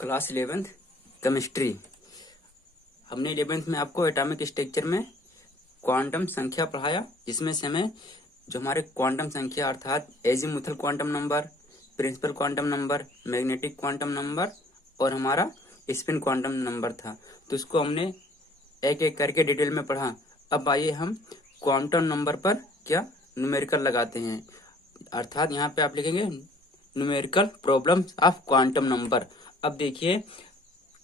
Class 11th chemistry. हमने 11th में आपको एटॉमिक स्ट्रक्चर में क्वांटम संख्या पढ़ाया, जिसमें से हमें जो हमारे क्वांटम संख्या अर्थात azimuthal quantum number, principal quantum number, magnetic quantum number और हमारा स्पिन क्वांटम नंबर था, तो उसको हमने एक एक करके डिटेल में पढ़ा। अब आइए हम क्वांटम नंबर पर क्या न्यूमेरिकल लगाते हैं, अर्थात यहाँ पे आप लिखेंगे numerical problems of quantum number. अब देखिए,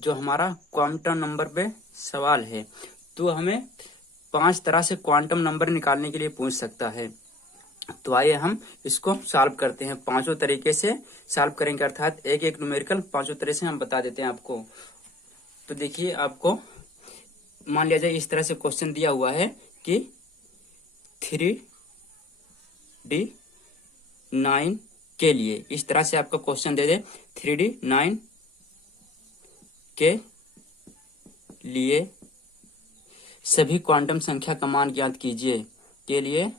जो हमारा क्वांटम नंबर पे सवाल है, तो हमें 5 तरह से क्वांटम नंबर निकालने के लिए पूछ सकता है। तो आइए हम इसको सॉल्व करते हैं, पांचों तरीके से सॉल्व करेंगे, अर्थात एक एक न्यूमेरिकल पांचों तरह से हम बता देते हैं आपको। तो देखिए, आपको मान लिया जाए इस तरह से क्वेश्चन दिया हुआ है कि 3D9 के लिए, इस तरह से आपका क्वेश्चन दे दे 3D9 के लिए सभी क्वांटम संख्या का मान ज्ञात कीजिए, के लिए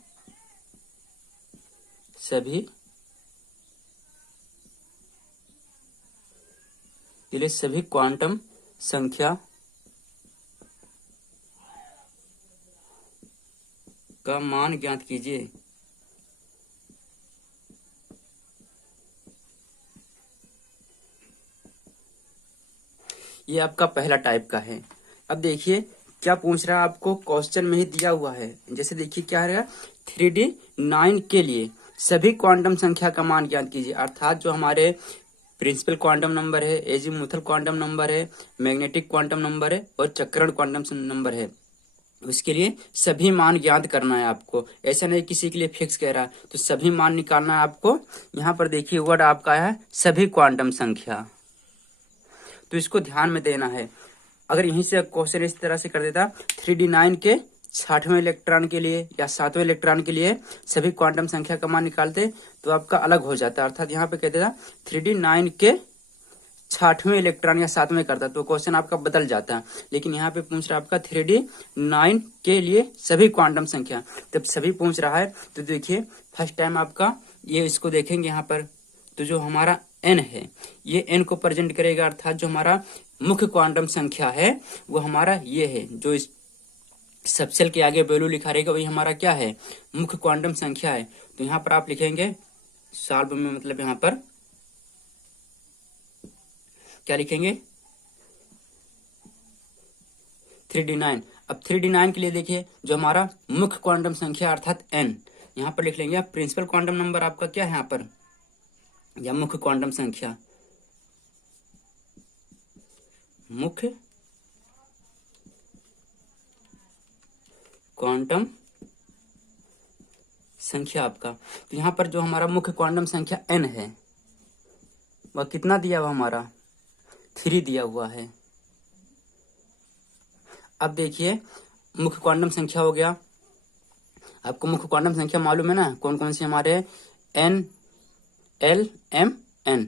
सभी क्वांटम संख्या का मान ज्ञात कीजिए। ये आपका पहला टाइप का है। अब देखिए क्या पूछ रहा है, आपको क्वेश्चन में ही दिया हुआ है। जैसे देखिए क्या है, 3D9 के लिए सभी क्वांटम संख्या का मान ज्ञात कीजिए, अर्थात जो हमारे प्रिंसिपल क्वांटम नंबर है, एजीमुथल क्वांटम नंबर है, मैग्नेटिक क्वांटम नंबर है और चक्रण क्वांटम नंबर है, उसके लिए सभी मान ज्ञात करना है आपको। ऐसा नहीं किसी के लिए फिक्स कह रहा है, तो सभी मान निकालना है आपको। यहाँ पर देखिए वर्ड आपका है सभी क्वांटम संख्या, तो इसको ध्यान में देना है। अगर यहीं से क्वेश्चन इस तरह से कर देता 3D9 के 60वें इलेक्ट्रॉन के लिए या 7वें इलेक्ट्रॉन के लिए सभी क्वांटम संख्या का मान निकालते, तो आपका अलग हो जाता। अर्थात यहाँ पे कहते था 3D9 के 60वें इलेक्ट्रॉन या 7वें करता, तो क्वेश्चन आपका बदल जाता। लेकिन यहाँ पे पूछ रहा है आपका 3D9 के लिए सभी क्वांटम संख्या, जब सभी पूछ रहा है तो देखिए फर्स्ट टाइम आपका ये इसको देखेंगे यहाँ पर, तो जो हमारा n है ये n को प्रेजेंट करेगा, अर्थात जो हमारा मुख्य क्वांटम संख्या है वो हमारा ये है, जो इस सबसेल के आगे वैल्यू लिखा रहेगा वही हमारा क्या है, मुख्य क्वांटम संख्या है। तो यहाँ पर आप लिखेंगे सॉल्व में, मतलब यहाँ पर क्या लिखेंगे 3D9। अब 3D9 के लिए देखिए जो हमारा मुख्य क्वांटम संख्या अर्थात n, यहाँ पर लिख लेंगे। प्रिंसिपल क्वांटम नंबर आपका क्या है यहाँ पर, या मुख्य क्वांटम संख्या, मुख्य क्वांटम संख्या आपका। तो यहाँ पर जो हमारा मुख्य क्वांटम संख्या n है वह कितना दिया हुआ, हमारा 3 दिया हुआ है। अब देखिए मुख्य क्वांटम संख्या हो गया, आपको मुख्य क्वांटम संख्या मालूम है ना, कौन कौन सी हमारे n l m n,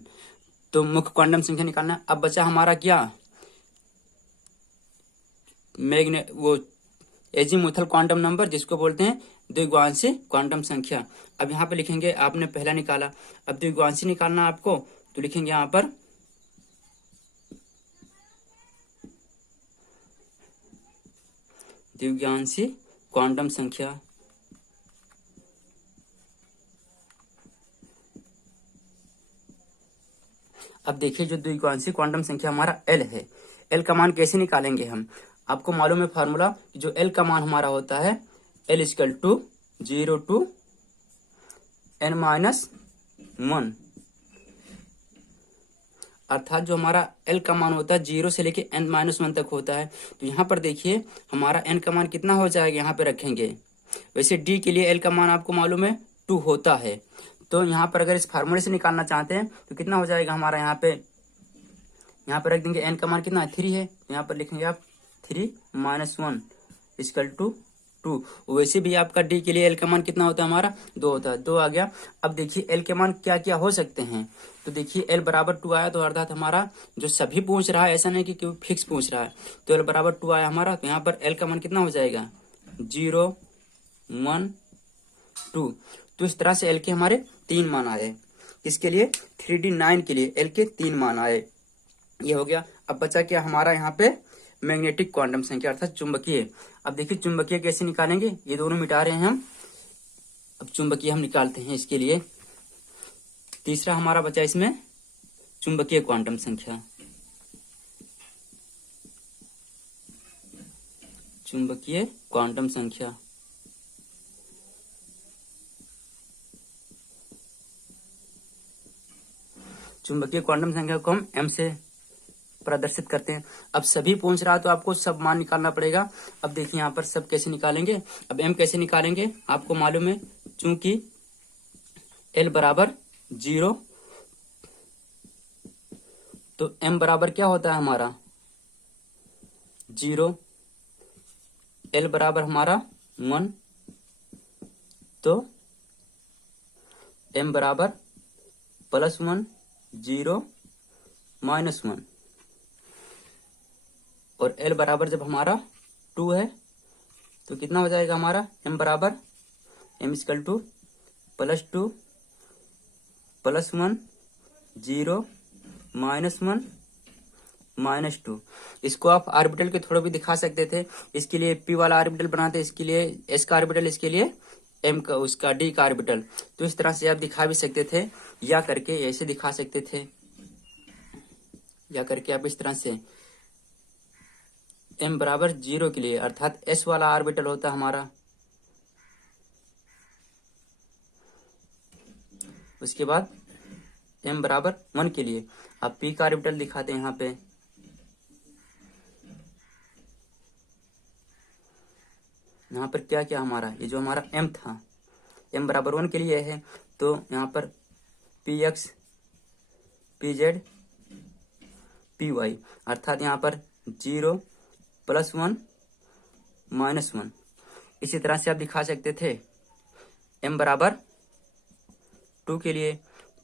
तो मुख्य क्वांटम संख्या निकालना है। अब बचा हमारा क्या, वो एजीमुथल क्वांटम नंबर, जिसको बोलते हैं द्विघांसी क्वांटम संख्या। अब यहाँ पे लिखेंगे आपने पहला निकाला, अब द्विघांसी निकालना आपको, तो लिखेंगे यहाँ पर द्विघांसी क्वांटम संख्या। अब देखिए जो द्विघांसी क्वांटम संख्या हमारा L है, L का मान कैसे निकालेंगे हम, आपको मालूम है फार्मूला, जो L का मान हमारा होता है L = 0 to n-1, अर्थात जो हमारा L का मान होता है 0 से लेके n-1 तक होता है। तो यहाँ पर देखिए हमारा n का मान कितना हो जाएगा, यहाँ पे रखेंगे। वैसे D के लिए L का मान आपको मालूम है 2 होता है, तो यहाँ पर अगर इस फार्मूले से निकालना चाहते हैं तो कितना हो जाएगा हमारा, यहाँ पे रख देंगे n का मान कितना है 3 है, यहाँ पर लिखेंगे आप 3-1 = 2। वैसे भी आपका D के लिए L का मान कितना होता है, हमारा 2 होता है, 2 आ गया। अब देखिए L के मान क्या क्या हो सकते हैं, तो देखिए L = 2 आया, तो अर्थात हमारा जो सभी पूछ रहा है, ऐसा नहीं कि क्यों फिक्स पूछ रहा है, तो L = 2 आया हमारा, तो यहाँ पर L का मान कितना हो जाएगा 0 1 2। तो इस तरह से L के हमारे 3 मान आए, इसके लिए 3D9 के लिए L के 3 मान आए। ये हो गया। अब बचा क्या हमारा यहाँ पे, मैग्नेटिक क्वांटम संख्या अर्थात चुंबकीय। अब देखिए चुंबकीय कैसे निकालेंगे, ये दोनों मिटा रहे हैं हम, अब चुंबकीय हम निकालते हैं। इसके लिए तीसरा हमारा बचा इसमें चुंबकीय क्वांटम संख्या। चुंबकीय क्वांटम संख्या चुंबकीय क्वांटम संख्या को हम m से प्रदर्शित करते हैं। अब सभी पूछ रहा तो आपको सब मान निकालना पड़ेगा। अब देखिए यहाँ पर सब कैसे निकालेंगे। अब m कैसे निकालेंगे, आपको मालूम है चूंकि l बराबर 0, तो m बराबर क्या होता है हमारा 0, l बराबर हमारा 1, तो m बराबर +1 0 -1, और l बराबर जब हमारा 2 है तो कितना हो जाएगा हमारा m बराबर m इक्वल टू +2 +1 0 -1 -2। इसको आप ऑर्बिटल के थोड़ा भी दिखा सकते थे। इसके लिए p वाला ऑर्बिटल बनाते, इसके लिए s का ऑर्बिटल, इसके लिए m का, उसका d का ऑर्बिटल। तो इस तरह से आप दिखा भी सकते थे, या करके ऐसे दिखा सकते थे, या करके आप इस तरह से m बराबर 0 के लिए अर्थात s वाला ऑर्बिटल होता हमारा। उसके बाद m बराबर 1 के लिए आप p का ऑर्बिटल दिखाते हैं यहाँ पे। यहाँ पर क्या क्या हमारा, ये जो हमारा m था, m बराबर 1 के लिए है, तो यहाँ पर px pz py अर्थात यहाँ पर 0 +1 -1। इसी तरह से आप दिखा सकते थे m बराबर 2 के लिए,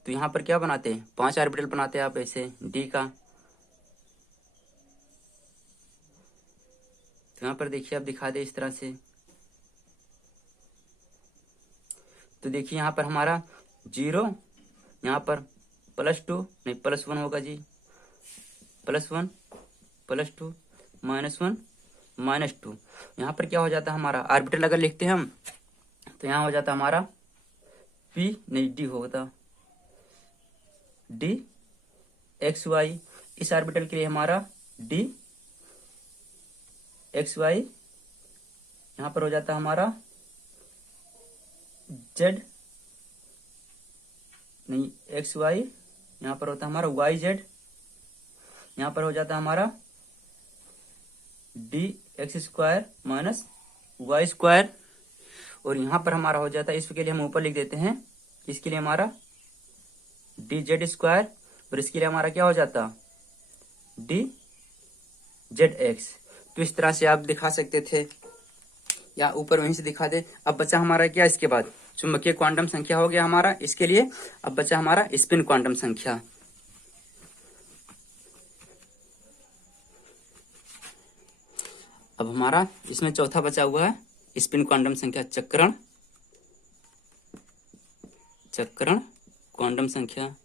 तो यहाँ पर क्या बनाते हैं 5 ऑर्बिटल बनाते हैं आप ऐसे d का। तो यहाँ पर देखिए आप दिखा दे इस तरह से, तो देखिए यहाँ पर हमारा 0, यहाँ पर +2 नहीं +1 होगा जी, +1 +2 -1 -2। यहाँ पर क्या हो जाता है हमारा ऑर्बिटल अगर लिखते हैं हम, तो यहाँ हो जाता हमारा p नहीं d होता, d x y। इस ऑर्बिटल के लिए हमारा d x y, यहाँ पर हो जाता है हमारा z नहीं x y, यहाँ पर होता है हमारा y z, यहाँ पर हो जाता है हमारा dx² - y², और यहाँ पर हमारा हो जाता है, इसके लिए हम ऊपर लिख देते हैं, इसके लिए हमारा dz², और इसके लिए हमारा क्या हो जाता dzx। तो इस तरह से आप दिखा सकते थे, या ऊपर वहीं से दिखा दे। अब बचा हमारा क्या, इसके बाद चुंबकीय क्वांटम संख्या हो गया हमारा इसके लिए। अब बचा हमारा स्पिन क्वांटम संख्या। अब हमारा इसमें चौथा बचा हुआ है स्पिन क्वांटम संख्या, चक्रण क्वांटम संख्या।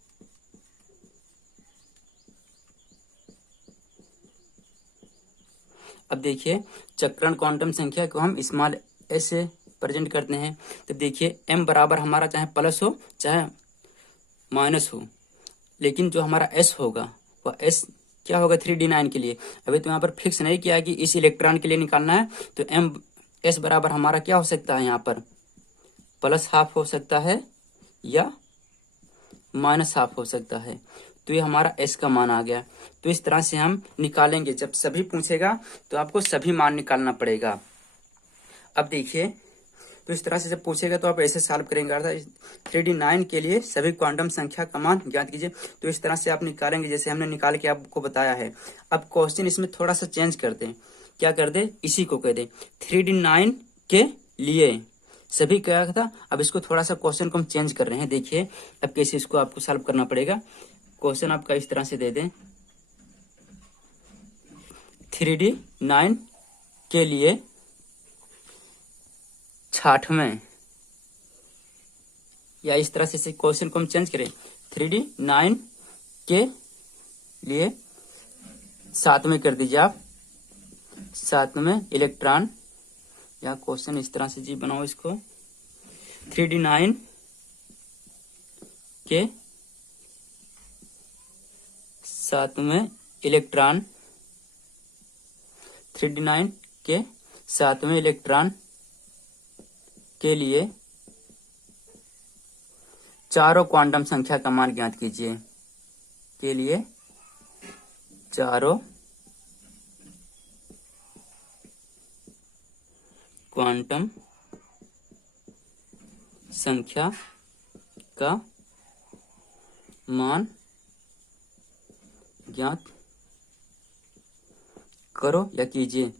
अब देखिए चक्रण क्वांटम संख्या को हम स्मॉल s से प्रेजेंट करते हैं। तो देखिए m बराबर हमारा चाहे प्लस हो चाहे माइनस हो, लेकिन जो हमारा s होगा वह s क्या होगा 3d9 के लिए। अभी तो यहाँ पर फिक्स नहीं किया कि इस इलेक्ट्रॉन के लिए निकालना है, तो s बराबर हमारा क्या हो सकता है, यहाँ पर +½ हो सकता है या -½ हो सकता है। तो ये हमारा s का मान आ गया। तो इस तरह से हम निकालेंगे, जब सभी पूछेगा तो आपको सभी मान निकालना पड़ेगा। अब देखिए, तो इस तरह से जब पूछेगा तो आप ऐसे सॉल्व करेंगे, अर्थात 3d9 के लिए सभी क्वांटम संख्या का मान ज्ञात कीजिए। तो इस तरह से आप निकालेंगे जैसे हमने निकाल के आपको बताया है। अब क्वेश्चन इसमें थोड़ा सा चेंज कर दें, क्या कर दे, इसी को कह दे 3d9 के लिए सभी क्या था। अब इसको थोड़ा सा क्वेश्चन को हम चेंज कर रहे हैं। देखिए अब कैसे इसको आपको सॉल्व करना पड़ेगा। क्वेश्चन आपका इस तरह से दे दें 3d9 के लिए 66वें, या इस तरह से क्वेश्चन को हम चेंज करें 3d9 के लिए सातवें कर दीजिए आप, सातवें इलेक्ट्रॉन, या क्वेश्चन इस तरह से जी बनाओ इसको, 3d9 के सातवें इलेक्ट्रॉन, 3d9 के सातवें इलेक्ट्रॉन के लिए चारों क्वांटम संख्या का मान ज्ञात कीजिए, के लिए चारों क्वांटम संख्या का मान ज्ञात करो या कीजिए।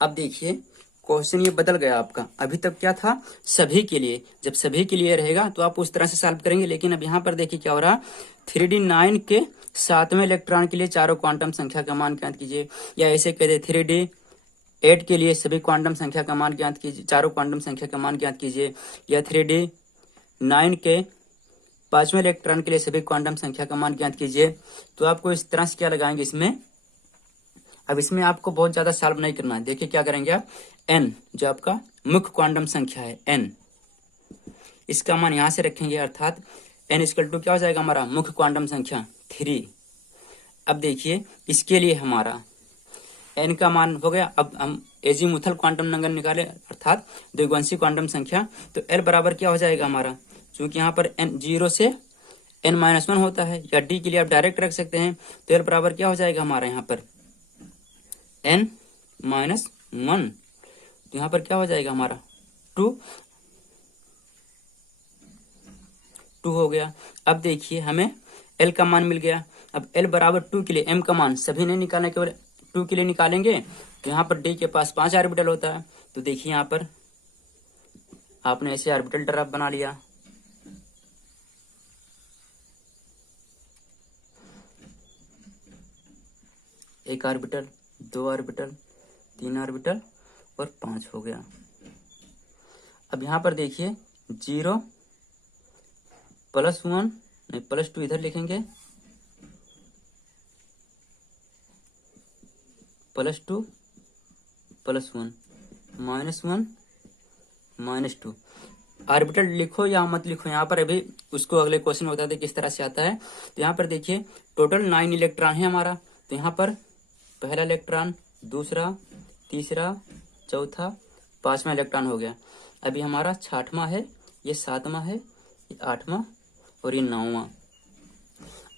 अब देखिए क्वेश्चन ये बदल गया आपका, अभी तक क्या था सभी के लिए, जब सभी के लिए रहेगा तो आप उस तरह से सॉल्व करेंगे, लेकिन अब यहाँ पर देखिए क्या हो रहा, 3d9 के सातवें इलेक्ट्रॉन के लिए चारों क्वांटम संख्या का मान ज्ञात कीजिए, या ऐसे कह दे 3d8 के लिए सभी क्वांटम संख्या का मान ज्ञात कीजिए, चारों क्वांटम संख्या का मान ज्ञात कीजिए, या 3d9 के पांचवें इलेक्ट्रॉन के लिए सभी क्वांटम संख्या का मान ज्ञात कीजिए। तो आपको इस तरह से क्या लगाएंगे इसमें, अब इसमें आपको बहुत ज्यादा सॉल्व नहीं करना है। देखिए क्या करेंगे आप, n जो आपका मुख्य क्वांटम संख्या है n, इसका मान यहां से रखेंगे, अर्थात n इक्वल टू क्या हो जाएगा हमारा मुख्य क्वांटम संख्या 3। अब देखिए इसके लिए हमारा n का मान हो गया, अब हम एजीमुथल क्वांटम नंबर निकाले अर्थात द्विगुणित क्वांटम संख्या, तो l बराबर क्या हो जाएगा हमारा, चूंकि यहाँ पर n 0 से n-1 होता है, या d के लिए आप डायरेक्ट रख सकते हैं, तो l बराबर क्या हो जाएगा हमारा यहाँ पर n-1, तो यहाँ पर क्या हो जाएगा हमारा 2 हो गया। अब देखिए हमें l का मान मिल गया, अब l बराबर 2 के लिए m का मान सभी नहीं निकालना, केवल 2 के लिए निकालेंगे, तो यहाँ पर d के पास 5 ऑर्बिटल होता है, तो देखिए यहाँ पर आपने ऐसे ऑर्बिटल ड्रॉप बना लिया, एक ऑर्बिटल, 2 ऑर्बिटल, 3 ऑर्बिटल और 5 हो गया। अब यहाँ पर देखिए 0 +1 नहीं +2 इधर लिखेंगे, +2 +1 -1 -2 ऑर्बिटल लिखो या मत लिखो, यहाँ पर अभी उसको अगले क्वेश्चन में बताते किस तरह से आता है। तो यहाँ पर देखिए टोटल 9 इलेक्ट्रॉन है हमारा, तो यहाँ पर पहला इलेक्ट्रॉन, दूसरा, तीसरा, चौथा, पांचवा इलेक्ट्रॉन हो गया। अभी हमारा 6वां है, ये 7वां है, ये 8वां और ये 9वां।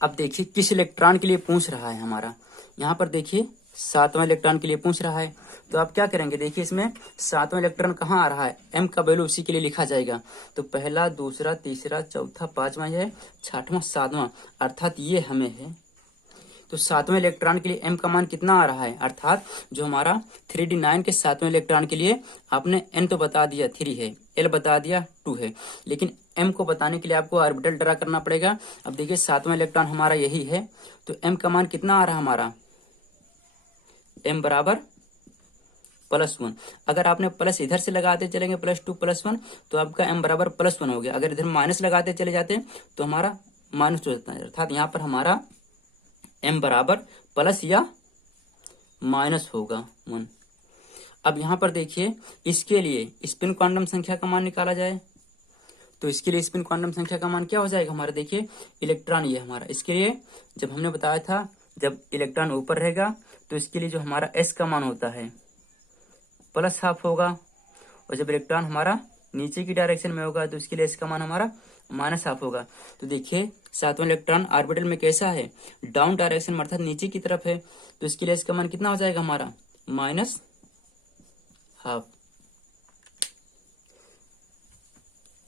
अब देखिए किस इलेक्ट्रॉन के लिए पूछ रहा है हमारा, यहाँ पर देखिए 7वां इलेक्ट्रॉन के लिए पूछ रहा है, तो आप क्या करेंगे, देखिए इसमें 7वां इलेक्ट्रॉन कहाँ आ रहा है, m का वैल्यू उसी के लिए लिखा जाएगा, तो पहला, दूसरा, तीसरा, चौथा, पांचवा ये है, 6वां, 7वां, अर्थात ये हमें है। तो 7वें इलेक्ट्रॉन के लिए m का मान कितना आ रहा है, अर्थात जो हमारा 3d9 के 7वें इलेक्ट्रॉन के लिए आपने n तो बता दिया 3 है, l बता दिया 2 है, लेकिन m को बताने के लिए आपको ऑर्बिटल ड्रा करना पड़ेगा। अब देखिए 7वां इलेक्ट्रॉन हमारा यही है, तो m का मान कितना आ रहा है हमारा, m बराबर +1। अगर आपने प्लस इधर से लगाते चलेंगे +2 +1, तो आपका m बराबर +1 हो गया। अगर इधर माइनस लगाते चले जाते तो हमारा माइनस हो जाता है, अर्थात यहाँ पर हमारा m बराबर प्लस या माइनस होगा 1। अब यहाँ पर देखिए इसके लिए स्पिन क्वांटम संख्या का मान निकाला जाए, तो इसके लिए स्पिन क्वांटम संख्या का मान क्या हो जाएगा हमारा, देखिए इलेक्ट्रॉन ये हमारा, इसके लिए जब हमने बताया था जब इलेक्ट्रॉन ऊपर रहेगा तो इसके लिए जो हमारा s का मान होता है +½ होगा, और जब इलेक्ट्रॉन हमारा नीचे की डायरेक्शन में होगा तो इसके लिए s का मान हमारा -½ होगा। तो देखिए 7वां इलेक्ट्रॉन ऑर्बिटल में कैसा है, डाउन डायरेक्शन में अर्थात नीचे की तरफ है, तो इसके लिए इसका मान कितना हो जाएगा हमारा -½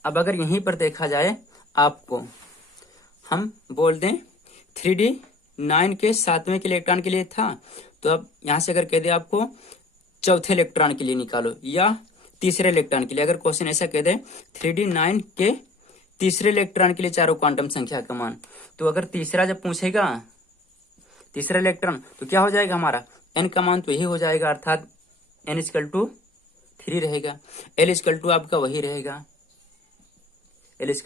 अब अगर यहीं पर देखा जाए, आपको हम बोल दें 3d9 के 7वें के इलेक्ट्रॉन के लिए था, तो अब यहां से अगर कह दे आपको चौथे इलेक्ट्रॉन के लिए निकालो या तीसरे इलेक्ट्रॉन के लिए, अगर क्वेश्चन ऐसा कह दे 3d9 के तीसरे इलेक्ट्रॉन के लिए चारों क्वांटम संख्या का मान, तो अगर तीसरा जब पूछेगा तीसरा इलेक्ट्रॉन तो क्या हो जाएगा हमारा n का मान तो यही हो जाएगा, अर्थात n = 3 रहेगा, l = आपका वही रहेगा, l =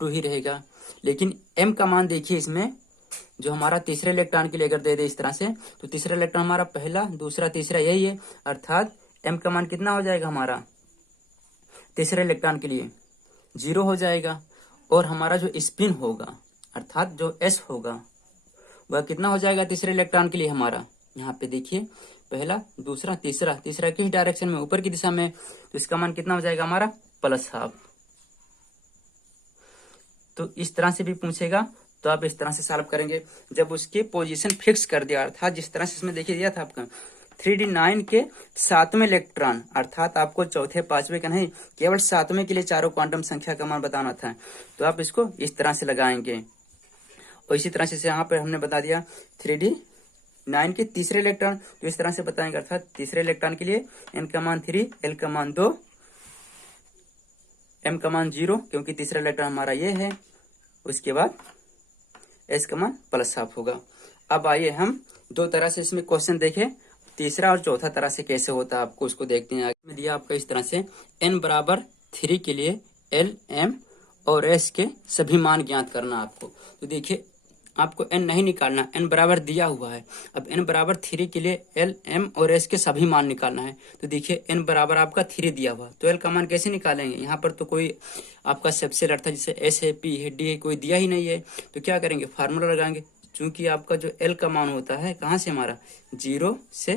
2 ही रहेगा। लेकिन m का मान देखिए इसमें जो हमारा तीसरे इलेक्ट्रॉन के लिए अगर दे दे इस तरह से, तो तीसरा इलेक्ट्रॉन हमारा पहला दूसरा तीसरा यही है, अर्थात m का मान कितना हो जाएगा हमारा तीसरे इलेक्ट्रॉन के लिए 0 हो जाएगा। और हमारा जो स्पिन होगा अर्थात जो s होगा वह कितना हो जाएगा तीसरे इलेक्ट्रॉन के लिए हमारा, यहाँ पे देखिए पहला दूसरा तीसरा, तीसरा किस डायरेक्शन में, ऊपर की दिशा में, तो इसका मान कितना हो जाएगा हमारा +12। तो इस तरह से भी पूछेगा, तो आप इस तरह से सॉल्व करेंगे। जब उसके पोजीशन फिक्स कर दिया, अर्थात जिस तरह से इसमें देखिए दिया था आपका 3d9 के 7वें इलेक्ट्रॉन, अर्थात आपको चौथे पांचवें का नहीं, केवल 7वें के लिए चारों क्वांटम संख्या का मान बताना था, तो आप इसको इस तरह से लगाएंगे। और इसी तरह से यहाँ पर हमने बता दिया 3d9 के तीसरे इलेक्ट्रॉन, तो इस तरह से बताएंगे, अर्थात तीसरे इलेक्ट्रॉन के लिए n का मान 3, l का मान 2, m का मान 0, क्योंकि तीसरा इलेक्ट्रॉन हमारा ये है, उसके बाद s का मान +12 होगा। अब आइए हम दो तरह से इसमें क्वेश्चन देखें, तीसरा और चौथा तरह से कैसे होता है आपको उसको देखते हैं। आगे में दिया आपका इस तरह से n बराबर 3 के लिए l, m और s के सभी मान ज्ञात करना आपको। तो देखिए आपको n नहीं निकालना, n बराबर दिया हुआ है। अब n बराबर 3 के लिए l, m और s के सभी मान निकालना है। तो देखिए n बराबर आपका 3 दिया हुआ, तो l का मान कैसे निकालेंगे, यहाँ पर तो कोई आपका सबसे लड़ता जैसे s है, p है, d है, कोई दिया ही नहीं है, तो क्या करेंगे फार्मूला लगाएंगे। चूंकि आपका जो l का मान होता है कहाँ से हमारा 0 से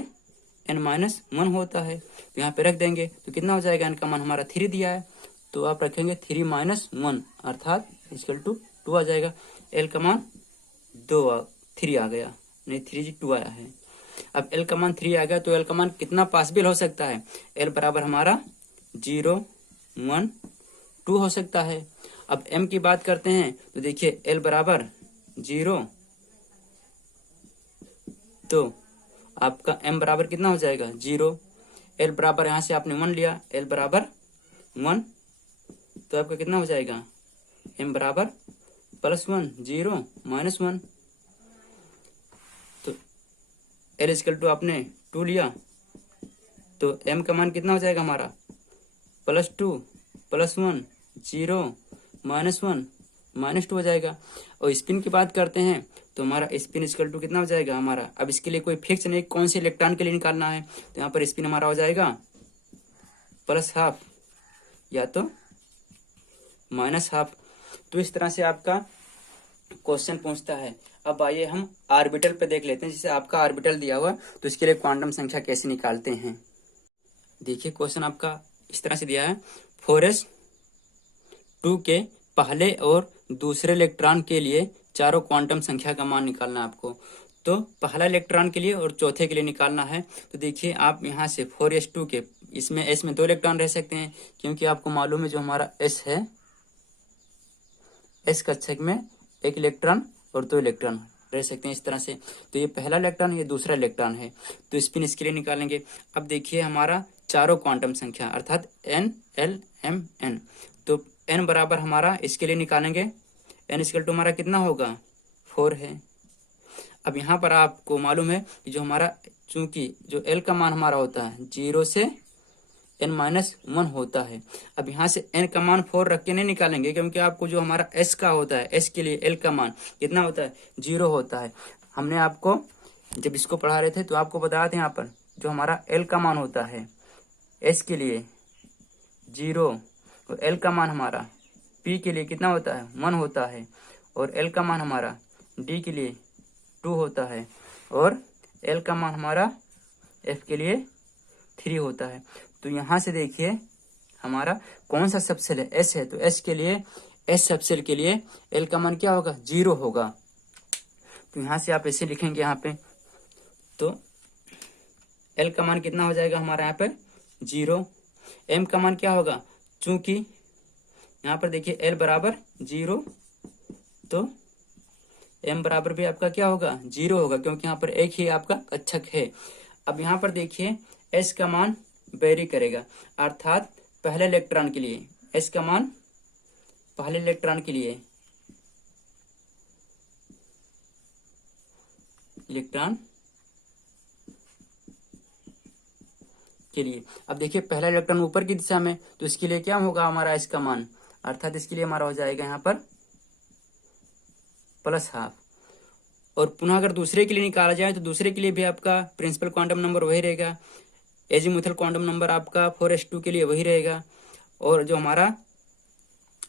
n-1 होता है, तो यहाँ पे रख देंगे, तो कितना हो जाएगा, n का मान हमारा 3 दिया है, तो आप रखेंगे 3 - 1 अर्थात = 2 आ जाएगा। l का मान 3 आ गया, नहीं 3 आया है। अब l का मान 3 आ गया, तो l का मान कितना पॉसिबल हो सकता है, l बराबर हमारा 0, 1, 2 हो सकता है। अब m की बात करते हैं, तो देखिए l बराबर 0, तो आपका m बराबर कितना हो जाएगा 0, l बराबर यहाँ से आपने 1 लिया, l बराबर 1, तो आपका कितना हो जाएगा m बराबर +1, 0, -1, तो l = आपने 2 लिया, तो m का मान कितना हो जाएगा हमारा +2, +1, 0, -1, -2 हो जाएगा। और स्पिन की बात करते हैं, तो हमारा स्पिन = कितना हो जाएगा हमारा, अब इसके लिए कोई फिक्स नहीं कौन से इलेक्ट्रॉन के लिए निकालना है, तो यहाँ पर स्पिन हमारा हो जाएगा +12 या तो -12। तो इस तरह से आपका क्वेश्चन पूछता है। अब आइए हम ऑर्बिटल पे देख लेते हैं, जैसे आपका ऑर्बिटल दिया हुआ तो इसके लिए क्वांटम संख्या कैसे निकालते हैं। देखिए क्वेश्चन आपका इस तरह से दिया है, 4s2 के पहले और दूसरे इलेक्ट्रॉन के लिए चारों क्वांटम संख्या का मान निकालना है आपको। तो पहला इलेक्ट्रॉन के लिए और चौथे के लिए निकालना है। तो देखिए आप यहाँ से 4s2 के, इसमें s में 2 इलेक्ट्रॉन रह सकते हैं, क्योंकि आपको मालूम है जो हमारा s है, s कक्षक में 1 इलेक्ट्रॉन और 2 इलेक्ट्रॉन रह सकते हैं इस तरह से। तो ये पहला इलेक्ट्रॉन, ये दूसरा इलेक्ट्रॉन है, तो स्पिन इसके लिए निकालेंगे। अब देखिए हमारा चारों क्वांटम संख्या अर्थात n, l, m, n, तो n बराबर हमारा इसके लिए निकालेंगे, n = हमारा कितना होगा 4 है। अब यहाँ पर आपको मालूम है कि जो हमारा, चूंकि जो l का मान हमारा होता है 0 से n-1 होता है। अब यहाँ से n का मान 4 रख के नहीं निकालेंगे, क्योंकि आपको जो हमारा s का होता है, s के लिए l का मान कितना होता है 0 होता है। हमने आपको जब इसको पढ़ा रहे थे तो आपको बताया था यहाँ पर जो हमारा l का मान होता है s के लिए 0, और l का मान हमारा p के लिए कितना होता है 1 होता है, और l का मान हमारा d के लिए 2 होता है, और l का मान हमारा f के लिए 3 होता है। तो यहाँ से देखिए हमारा कौन सा सबसेल है, s है, तो s के लिए, s सबसेल के लिए l का मान क्या होगा 0 होगा। तो यहाँ से आप ऐसे लिखेंगे यहाँ पे, तो l का मान कितना हो जाएगा हमारा यहाँ पे 0, m का मान क्या होगा, चूंकि यहाँ पर देखिए l बराबर 0, तो m बराबर भी आपका क्या होगा 0 होगा, क्योंकि यहाँ पर एक ही आपका कक्षक है। अब यहाँ पर देखिए s का मान वेरी करेगा, अर्थात पहले इलेक्ट्रॉन के लिए s का मान पहले इलेक्ट्रॉन के लिए अब देखिए पहला इलेक्ट्रॉन ऊपर की दिशा में, तो इसके लिए क्या होगा हमारा s का मान, अर्थात इसके लिए हमारा हो जाएगा यहाँ पर +12। और पुनः अगर दूसरे के लिए निकाला जाए तो दूसरे के लिए भी आपका प्रिंसिपल क्वांटम नंबर वही रहेगा, एजीमुथल क्वांटम नंबर आपका 4s2 के लिए वही रहेगा, और जो हमारा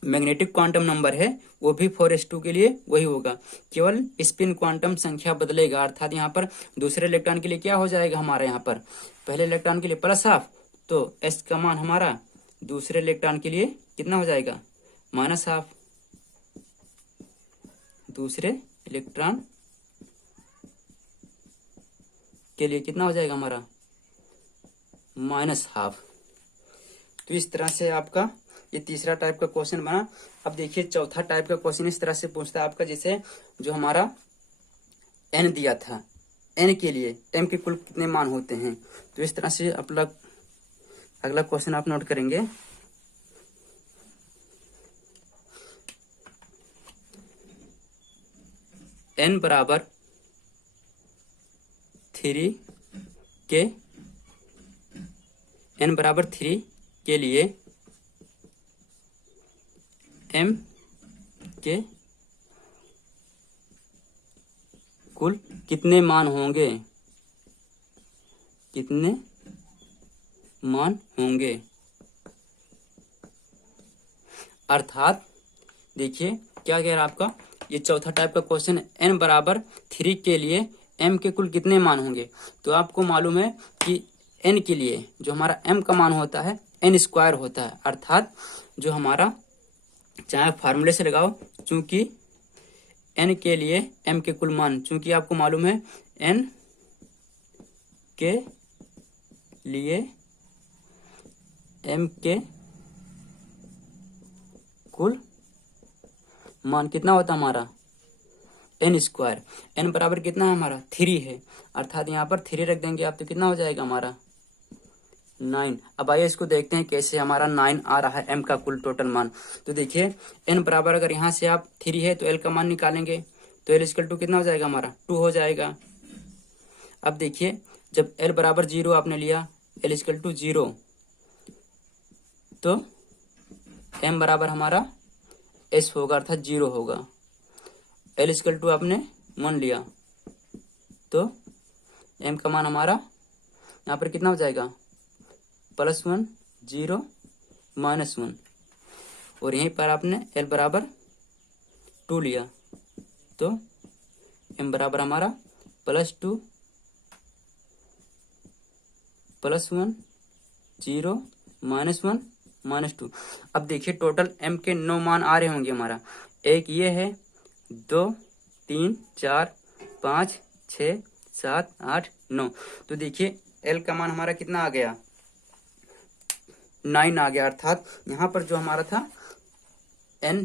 मैग्नेटिक क्वांटम नंबर है वो भी 4s2 के लिए वही होगा, केवल स्पिन क्वांटम संख्या बदलेगा। अर्थात यहाँ पर दूसरे इलेक्ट्रॉन के लिए क्या हो जाएगा हमारा, यहाँ पर पहले इलेक्ट्रॉन के लिए प्लस हाफ, तो s का मान हमारा दूसरे इलेक्ट्रॉन के लिए कितना हो जाएगा, माइनस हाफ। दूसरे इलेक्ट्रॉन के लिए कितना हो जाएगा हमारा, माइनस हाफ। तो इस तरह से आपका ये तीसरा टाइप का क्वेश्चन बना। अब देखिए चौथा टाइप का क्वेश्चन इस तरह से पूछता है आपका, जैसे जो हमारा n दिया था, n के लिए m के कुल कितने मान होते हैं। तो इस तरह से अपना अगला क्वेश्चन आप नोट करेंगे। n बराबर 3 के n बराबर 3 के लिए m के कुल कितने मान होंगे, कितने मान होंगे। अर्थात देखिए क्या कह रहा है आपका, ये चौथा टाइप का क्वेश्चन है, n बराबर 3 के लिए m के कुल कितने मान होंगे। तो आपको मालूम है कि n के लिए जो हमारा m का मान होता है n स्क्वायर होता है। अर्थात जो हमारा, चाहे फार्मूले से लगाओ, चूंकि n के लिए m के कुल मान, चूंकि आपको मालूम है n के लिए m के कुल मान कितना होता है हमारा, n स्क्वायर। n बराबर कितना है हमारा, 3 है। अर्थात यहाँ पर 3 रख देंगे आप तो कितना हो जाएगा हमारा, 9। अब आइए इसको देखते हैं कैसे हमारा 9 आ रहा है m का कुल टोटल मान। तो देखिए n बराबर, अगर यहाँ से आप 3 है तो l का मान निकालेंगे, तो l इक्वल टू कितना हो जाएगा हमारा, 2 हो जाएगा। अब देखिए जब l बराबर 0 आपने लिया, l इक्वल टू 0, तो m बराबर हमारा s होगा, अर्थात 0 होगा। l इक्वल टू आपने 1 लिया, तो m का मान हमारा यहाँ पर कितना हो जाएगा, +1 0 -1, और यहीं पर आपने l बराबर 2 लिया, तो m बराबर हमारा +2 +1 0 -1 -2। अब देखिए टोटल m के 9 मान आ रहे होंगे हमारा, एक ये है, 2 3 4 5 6 7 8 9। तो देखिए l का मान हमारा कितना आ गया, 9 आ गया। अर्थात यहाँ पर जो हमारा था n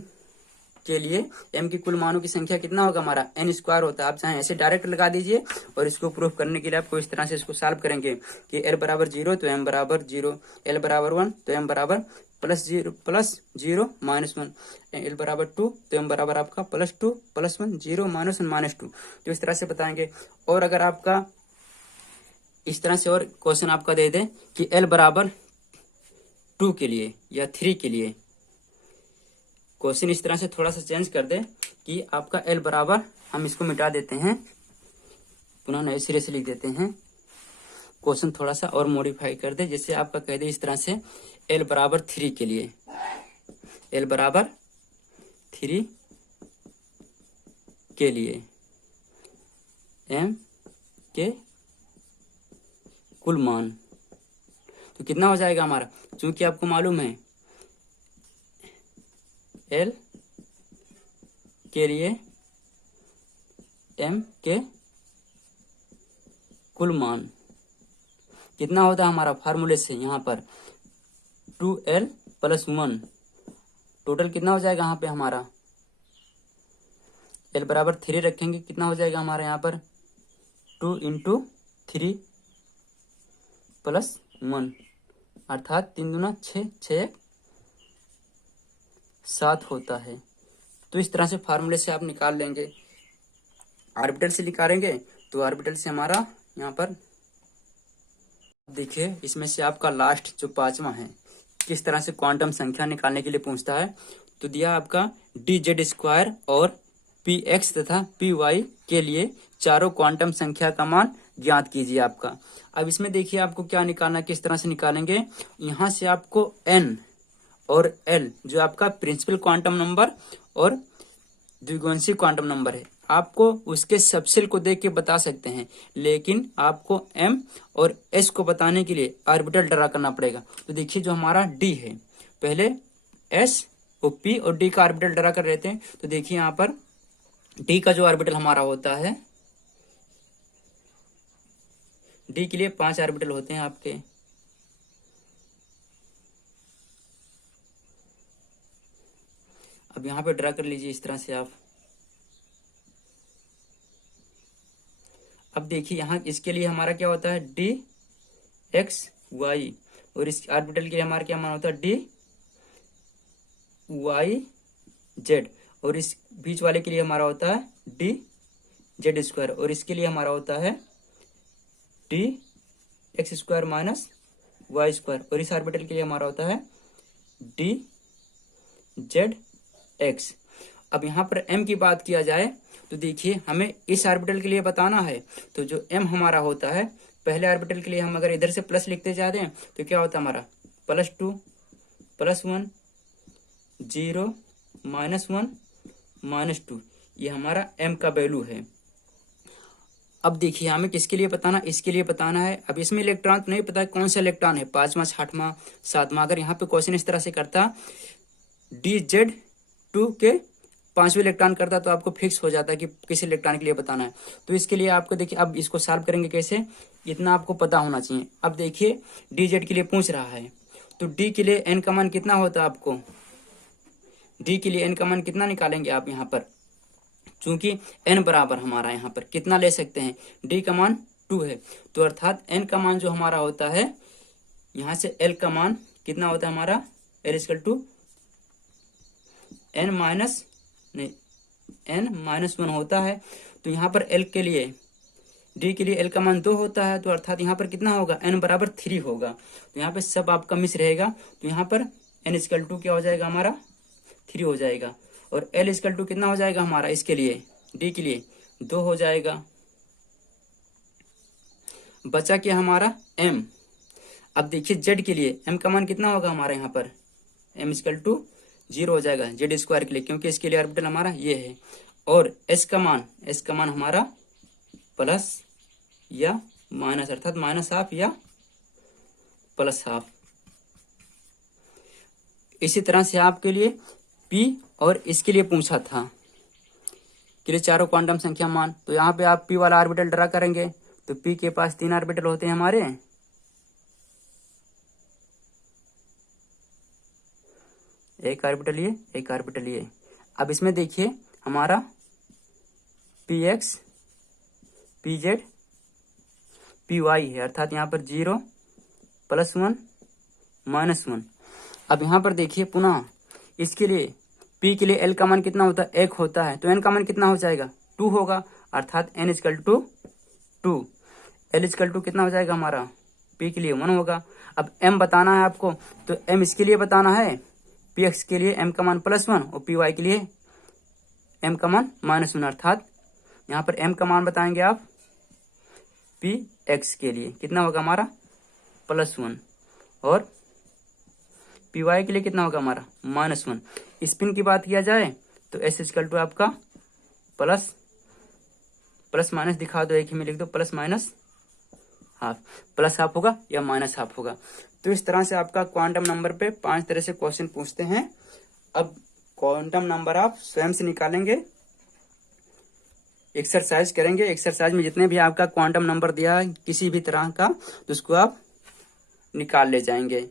के लिए m की कुल मानों की संख्या कितना होगा हमारा, n स्क्वायर होता है। आप चाहे ऐसे डायरेक्ट लगा दीजिए, और इसको प्रूफ करने के लिए आपको इस तरह से इसको सॉल्व करेंगे कि l बराबर 0 तो m बराबर 0, l बराबर 1 तो m बराबर +0 -1, l बराबर 2 तो m बराबर आपका +2 +1 0 -1 -2। तो इस तरह से बताएंगे। और अगर आपका इस तरह से और क्वेश्चन आपका दे दे कि l बराबर 2 के लिए या 3 के लिए, क्वेश्चन इस तरह से थोड़ा सा चेंज कर दे कि आपका l बराबर, हम इसको मिटा देते हैं, पुनः नए सिरे से लिख देते हैं, क्वेश्चन थोड़ा सा और मॉडिफाई कर दे। जैसे आपका कह दे इस तरह से l बराबर 3 के लिए, l बराबर 3 के लिए m के कुल मान, तो कितना हो जाएगा हमारा, चूंकि आपको मालूम है l के लिए m के कुल मान कितना होता है हमारा, फार्मूले से यहाँ पर 2l + 1, टोटल कितना हो जाएगा यहाँ पे हमारा, l बराबर 3 रखेंगे, कितना हो जाएगा हमारा यहाँ पर 2 × 3 + 1, अर्थात 3 दूना 6 6 7 होता है। तो इस तरह से फार्मूले से आप निकाल लेंगे। ऑर्बिटल से निकालेंगे तो ऑर्बिटल से हमारा यहाँ पर देखिए, इसमें से आपका लास्ट जो 5वां है, किस तरह से क्वांटम संख्या निकालने के लिए पूछता है। तो दिया आपका dz² और पी एक्स तथा पी वाई के लिए चारों क्वांटम संख्या का मान ज्ञात कीजिए आपका। अब इसमें देखिए आपको क्या निकालना, किस तरह से निकालेंगे। यहाँ से आपको एन और एल जो आपका प्रिंसिपल क्वांटम नंबर और द्विगुणित क्वांटम नंबर है, आपको उसके सबसेल को देख के बता सकते हैं, लेकिन आपको एम और एस को बताने के लिए ऑर्बिटल ड्रा करना पड़ेगा। तो देखिए जो हमारा डी है, पहले एस और पी और डी का ऑर्बिटल ड्रा कर लेते हैं। तो देखिए यहाँ पर डी का जो ऑर्बिटल हमारा होता है, डी के लिए 5 ऑर्बिटल होते हैं आपके। अब यहाँ पे ड्रा कर लीजिए इस तरह से आप। अब देखिए यहाँ इसके लिए हमारा क्या होता है, डी एक्स वाई, और इस ऑर्बिटल के लिए हमारा क्या मान होता है, डी वाई जेड, और इस बीच वाले के लिए हमारा होता है डी जेड स्क्वायर, और इसके लिए हमारा होता है D X square minus Y square, और इस ऑर्बिटल के लिए हमारा होता है डी जेड एक्स। अब यहाँ पर m की बात किया जाए तो देखिए हमें इस ऑर्बिटल के लिए बताना है, तो जो m हमारा होता है, पहले ऑर्बिटल के लिए हम अगर इधर से प्लस लिखते जाते हैं तो क्या होता है हमारा +2 +1 0 -1 -2, ये हमारा m का वैल्यू है। अब देखिए हमें किसके लिए बताना, इसके लिए बताना है। अब इसमें इलेक्ट्रॉन तो नहीं पता है कौन सा इलेक्ट्रॉन है, 5वां 6वां 7वां। अगर यहाँ पे क्वेश्चन इस तरह से करता DZ2 के 5वें इलेक्ट्रॉन करता तो आपको फिक्स हो जाता कि किस इलेक्ट्रॉन के लिए बताना है। तो इसके लिए आपको देखिए, अब इसको सॉल्व करेंगे कैसे, इतना आपको पता होना चाहिए। अब देखिए DZ के लिए पूछ रहा है, तो D के लिए n का मान कितना होता है आपको, D के लिए n का मान कितना निकालेंगे आप यहाँ पर, चूंकि n बराबर हमारा यहाँ पर कितना ले सकते हैं, D का मान 2 है, तो अर्थात n का मान जो हमारा होता है, यहाँ से L का मान कितना होता है हमारा, L equal to n minus 1 होता है। तो यहाँ पर L के लिए, D के लिए L का मान 2 होता है, तो अर्थात यहाँ पर कितना होगा, n बराबर 3 होगा। तो यहाँ पे सब आपका मिस रहेगा, तो यहाँ पर n इक्वल टू क्या हो जाएगा हमारा 3 हो जाएगा, और L इक्वल टू कितना हो जाएगा हमारा, इसके लिए D के लिए 2 हो जाएगा। बचा क्या हमारा M। अब देखिए Z के लिए M का मान कितना होगा हमारा, यहाँ पर M इक्वल टू 0 हो जाएगा जेड स्क्वायर के लिए, क्योंकि इसके लिए ऑर्बिटल हमारा ये है। और S का मान हमारा प्लस या माइनस, अर्थात -12 या +12। इसी तरह से आपके लिए P और इसके लिए पूछा था के लिए चारों क्वांटम संख्या मान। तो यहाँ पे आप P वाला ऑर्बिटल ड्रा करेंगे, तो P के पास 3 ऑर्बिटल होते हैं हमारे, एक ऑर्बिटल ये, एक ऑर्बिटल ये। अब इसमें देखिए हमारा px pz py है, अर्थात यहाँ पर 0 +1 -1। अब यहाँ पर देखिए पुनः इसके लिए p के लिए l का मान कितना होता है, 1 होता है, तो n का मान कितना हो जाएगा 2 होगा, अर्थात n equal to 2। l equal to कितना हो जाएगा हमारा, p के लिए 1 होगा। अब m बताना है आपको, तो m इसके लिए बताना है, px के लिए m का मान +1 और py के लिए m का मान -1, अर्थात यहाँ पर m का मान बताएंगे आप px के लिए कितना होगा हमारा +1, और py के लिए कितना होगा हमारा -1। स्पिन की बात किया जाए तो s इक्वल टू आपका प्लस माइनस दिखा दो, एक ही में लिख दो, +- प्लस हाफ होगा या -हाफ होगा। तो इस तरह से आपका क्वांटम नंबर पे 5 तरह से क्वेश्चन पूछते हैं। अब क्वांटम नंबर आप स्वयं से निकालेंगे, एक्सरसाइज करेंगे। एक्सरसाइज में जितने भी आपका क्वांटम नंबर दिया है किसी भी तरह का, तो उसको आप निकाल ले जाएंगे।